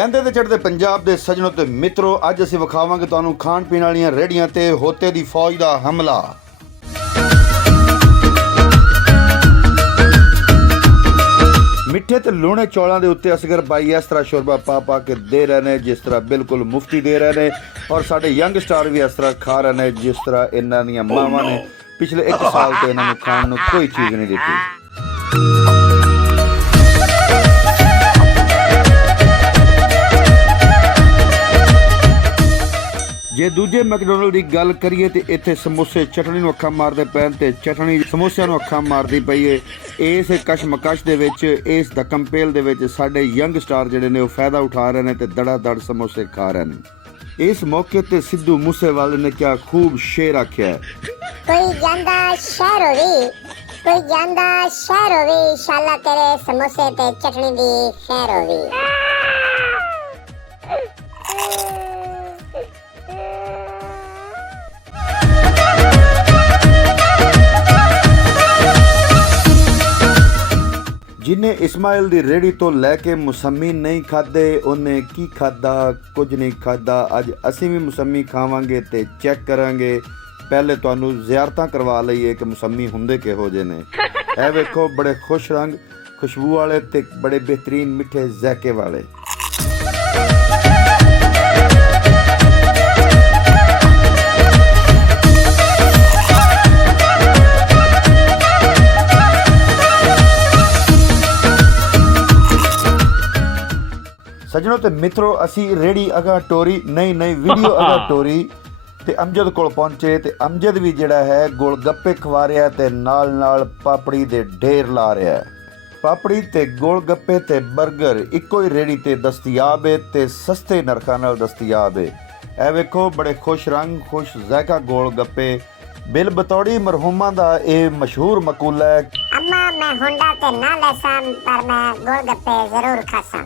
लैंदे ते चढ़दे पंजाब दे सजनों ते मित्रों, अज असीं विखावांगे तुहानूं खाण पीण वालियां रेहड़ियां ते होते दी फौज दा हमला। मिठे ते लूणे चौलों के उत्ते असगर बाई इस तरह शोरबा पा के दे रहे हैं जिस तरह बिल्कुल मुफ्ती दे रहे हैं, और साडे यंग स्टार भी इस तरह खा रहे हैं जिस तरह इन्हां दियां मावां ने पिछले 1 साल तो इन्हां नूं खाण नूं कोई चीज़ नहीं दित्ती। जे दूजे मैकडोनल्ड की गल करिए तो इत्थे समोसे चटनी नूं अखां मारदे पैन ते चटनी समोसिਆਂ नूं अखां मारदी पई है। इस कशमकश दे विच, इस धक्कम पेल दे विच साडे यंग स्टार जिहड़े ने ओह फायदा उठा रहे हैं ते धड़ाधड़ समोसे खा रहे हैं। इस मौके ते सिद्धू मूसेवाले ने क्या खूब शेर आख्या है, कोई जांदा शहर होवी, कोई जांदा शहर होवी, शाला तेरे समोसे ते चटनी दी खैर होवी। जिन्हें इस्माइल दी रेहड़ी तो लैके मुसम्मी नहीं खादे उन्हें की खादा, कुछ नहीं खादा। अज असीं भी मुसम्मी खावांगे ते चेक करांगे। पहले तुहानूं ज़ियारतां करवा लईए कि मुसम्मी हुंदे किहो जे ने। ऐ वेखो, बड़े खुश रंग, खुशबू वाले ते बड़े बेहतरीन मिठे ज़ायके वाले। सजनों ते मित्रों, असी रेहड़ी अगा टोरी नई वीडियो अगा टोरी ते अमजद कोल पहुंचे ते अमजद भी जिहड़ा है गोल गप्पे खवा रहा है ते नाल नाल पापड़ी दे ढेर ला रहा है। पापड़ी ते गोल गप्पे ते बर्गर इक्को ही रेहड़ी ते दस्तयाब है ते सस्ते नरखां नाल दस्तयाब है। ऐ वेखो, बड़े खुश रंग, खुश ज़ायका गोल गप्पे। बिल बतौड़ी मरहूमां दा ये मशहूर मकूला है, अम्मा मैं होंडा ते ना लेसां पर मैं गोल गप्पे जरूर खासां।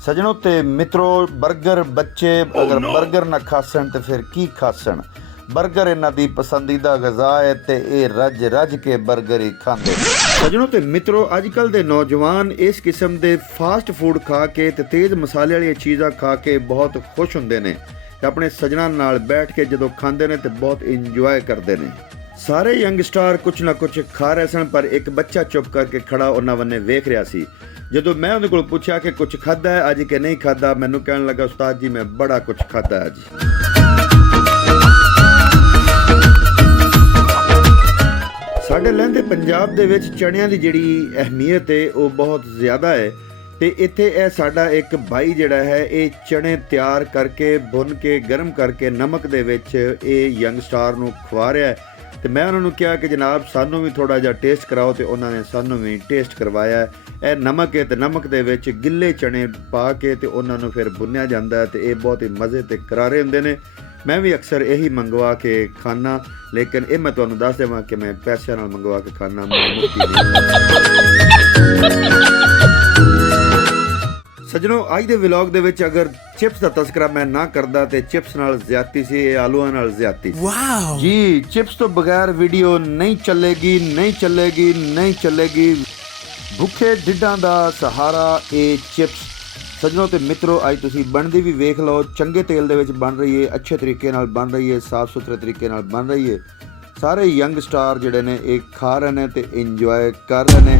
सजनों ते मित्रों, बर्गर बच्चे अगर बर्गर ना खासन तो फिर की खासन। बर्गर इन्हां दी पसंदीदा गज़ा है ते ये रज रज के बर्गर ही खांदे। सजनों ते मित्रों, अजकल दे नौजवान इस किस्म दे फास्ट फूड खा के ते तेज़ मसाले वाली चीज़ां खा के बहुत खुश हुंदे ने ते अपने सजना नाल बैठ के जदों खांदे ने ते बहुत इंजॉय करते हैं। सारे यंग स्टार कुछ ना कुछ खा रहे सन, पर एक बच्चा चुप करके खड़ा उन्हां वन्ने वेख रहा सी। जदों मैं उहदे कोल पुछया कि कुछ खादा है अज कि नहीं खादा, मैनूं कहण लगा, उस्ताद जी मैं बड़ा कुछ खादा है अज। साडे लਹਿੰਦੇ पंजाब दे विच चणियां दी जिहड़ी अहमियत है वो बहुत ज़्यादा है ते इत्थे यह साडा एक भाई जिहड़ा है ये चने तैयार करके भुन के गर्म करके नमक दे विच ये यंग स्टार नूं खवा रहा है। तो मैं उन्होंने कहा कि जनाब सानू भी थोड़ा जिहा टेस्ट कराओ, तो उन्होंने सानू भी टेस्ट करवाया। यह नमक है तो नमक दे विच गिले चने पा के तो उन्होंने फिर भुनिया जाता है, तो ये बहुत ही मज़े ते करारे हुंदे ने। मैं भी अक्सर यही मंगवा के खाना, लेकिन ये मैं तुहानूं दस देवां कि मैं पैसे नाल मंगवा के खाना, सजनों। अज दे व्लॉग दे विच अगर चिप्स दा तस्करा मैं ना करदा ते चिप्स नाल ज़्यादती सी, आलूआं नाल ज़्यादती सी। जी, चिप्स तो बगैर वीडियो नहीं चलेगी, नहीं चलेगी, नहीं चलेगी। भुखे ढिड्डां दा सहारा ए चिप्स। सजनों ते मित्रों, अज तुसीं बनदी भी वेख लो, चंगे तेल दे विच बन रही है, अच्छे तरीके नाल बन रही है, साफ सुथरे तरीके नाल बन रही है। सारे यंग स्टार जिहड़े ने ये खा रहे ने ते इंजॉय कर रहे ने।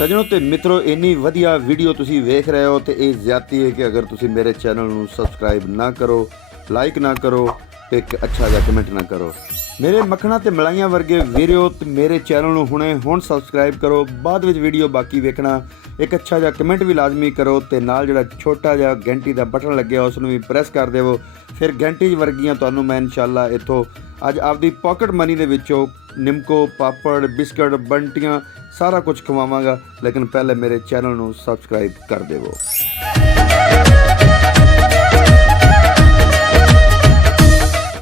सजनों ते मित्रों, इन्नी वधिया वीडियो तुसी वेख रहे हो तो ये ज़्यादती है कि अगर तुसी मेरे चैनल नूं सबसक्राइब ना करो, लाइक ना करो, एक अच्छा जिहा कमेंट ना करो। मेरे मक्खणा ते मलाइयां वर्गे वीडियो मेरे चैनल नूं हुण सबसक्राइब करो, बाद विच वीडियो बाकी वेखना। एक अच्छा जिहा कमेंट भी लाजमी करो ते नाल जिहड़ा छोटा जिहा घंटी दा बटन लग्गिआ उस नूं भी प्रेस कर देवो। फिर घंटी वर्गियां तुहानूं मैं इंशाअल्लाह इत्थों अज आपदी पॉकेट मनी दे विचों निमको, पापड़, बिस्कट, बंटियां सारा कुछ खवावांगा, लेकिन पहले मेरे चैनल नूं सबसक्राइब कर देवो।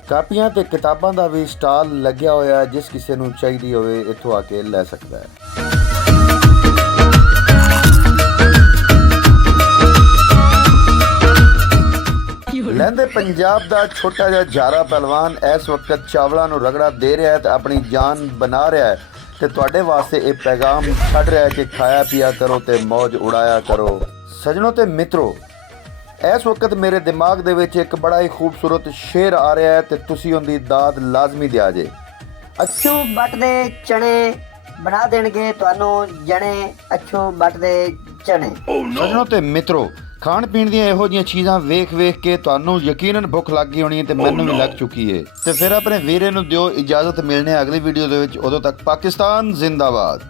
कापियां ते किताबां दा भी स्टाल लग्या होया, जिस किसी नूं चाहीदी होवे इत्थों आके लै सकदा है। ਲਹਿੰਦੇ ਪੰਜਾਬ ਦਾ ਛੋਟਾ ਜਿਹਾ ਜਾਰਾ ਪਹਿਲਵਾਨ ਇਸ ਵਕਤ ਚਾਵਲਾਂ ਨੂੰ ਰਗੜਾ ਦੇ ਰਿਹਾ ਹੈ ਤੇ ਆਪਣੀ ਜਾਨ ਬਣਾ ਰਿਹਾ ਹੈ ਤੇ ਤੁਹਾਡੇ ਵਾਸਤੇ ਇਹ ਪੈਗਾਮ ਛੱਡ ਰਿਹਾ ਹੈ ਕਿ ਖਾਇਆ ਪੀਆ ਕਰੋ ਤੇ ਮौज ਉਡਾਇਆ ਕਰੋ। ਸੱਜਣੋ ਤੇ ਮਿੱਤਰੋ, ਇਸ ਵਕਤ ਮੇਰੇ ਦਿਮਾਗ ਦੇ ਵਿੱਚ ਇੱਕ ਬੜਾ ਹੀ ਖੂਬਸੂਰਤ ਸ਼ੇਰ ਆ ਰਿਹਾ ਹੈ ਤੇ ਤੁਸੀਂ ਉਹਦੀ ਦਾਦ ਲਾਜ਼ਮੀ ਦਿਆ ਜੇ। ਅੱਛੂ ਬੱਟ ਦੇ ਚਣੇ ਬਣਾ ਦੇਣਗੇ ਤੁਹਾਨੂੰ ਜਣੇ, ਅੱਛੂ ਬੱਟ ਦੇ ਚਣੇ। ਸੱਜਣੋ ਤੇ ਮਿੱਤਰੋ, ਖਾਣ ਪੀਣ ਦੀਆਂ ਇਹੋ ਜਿਹੀਆਂ ਚੀਜ਼ਾਂ ਵੇਖ ਵੇਖ ਕੇ ਤੁਹਾਨੂੰ ਯਕੀਨਨ ਭੁੱਖ ਲੱਗ ਗਈ ਹੋਣੀ ਹੈ ਤੇ ਮੈਨੂੰ ਵੀ ਲੱਗ ਚੁੱਕੀ ਹੈ ਤੇ ਫਿਰ ਆਪਣੇ ਵੀਰੇ ਨੂੰ ਦਿਓ ਇਜਾਜ਼ਤ। ਮਿਲਣੇ ਅਗਲੀ ਵੀਡੀਓ ਦੇ ਵਿੱਚ, ਉਦੋਂ ਤੱਕ ਪਾਕਿਸਤਾਨ ਜ਼ਿੰਦਾਬਾਦ।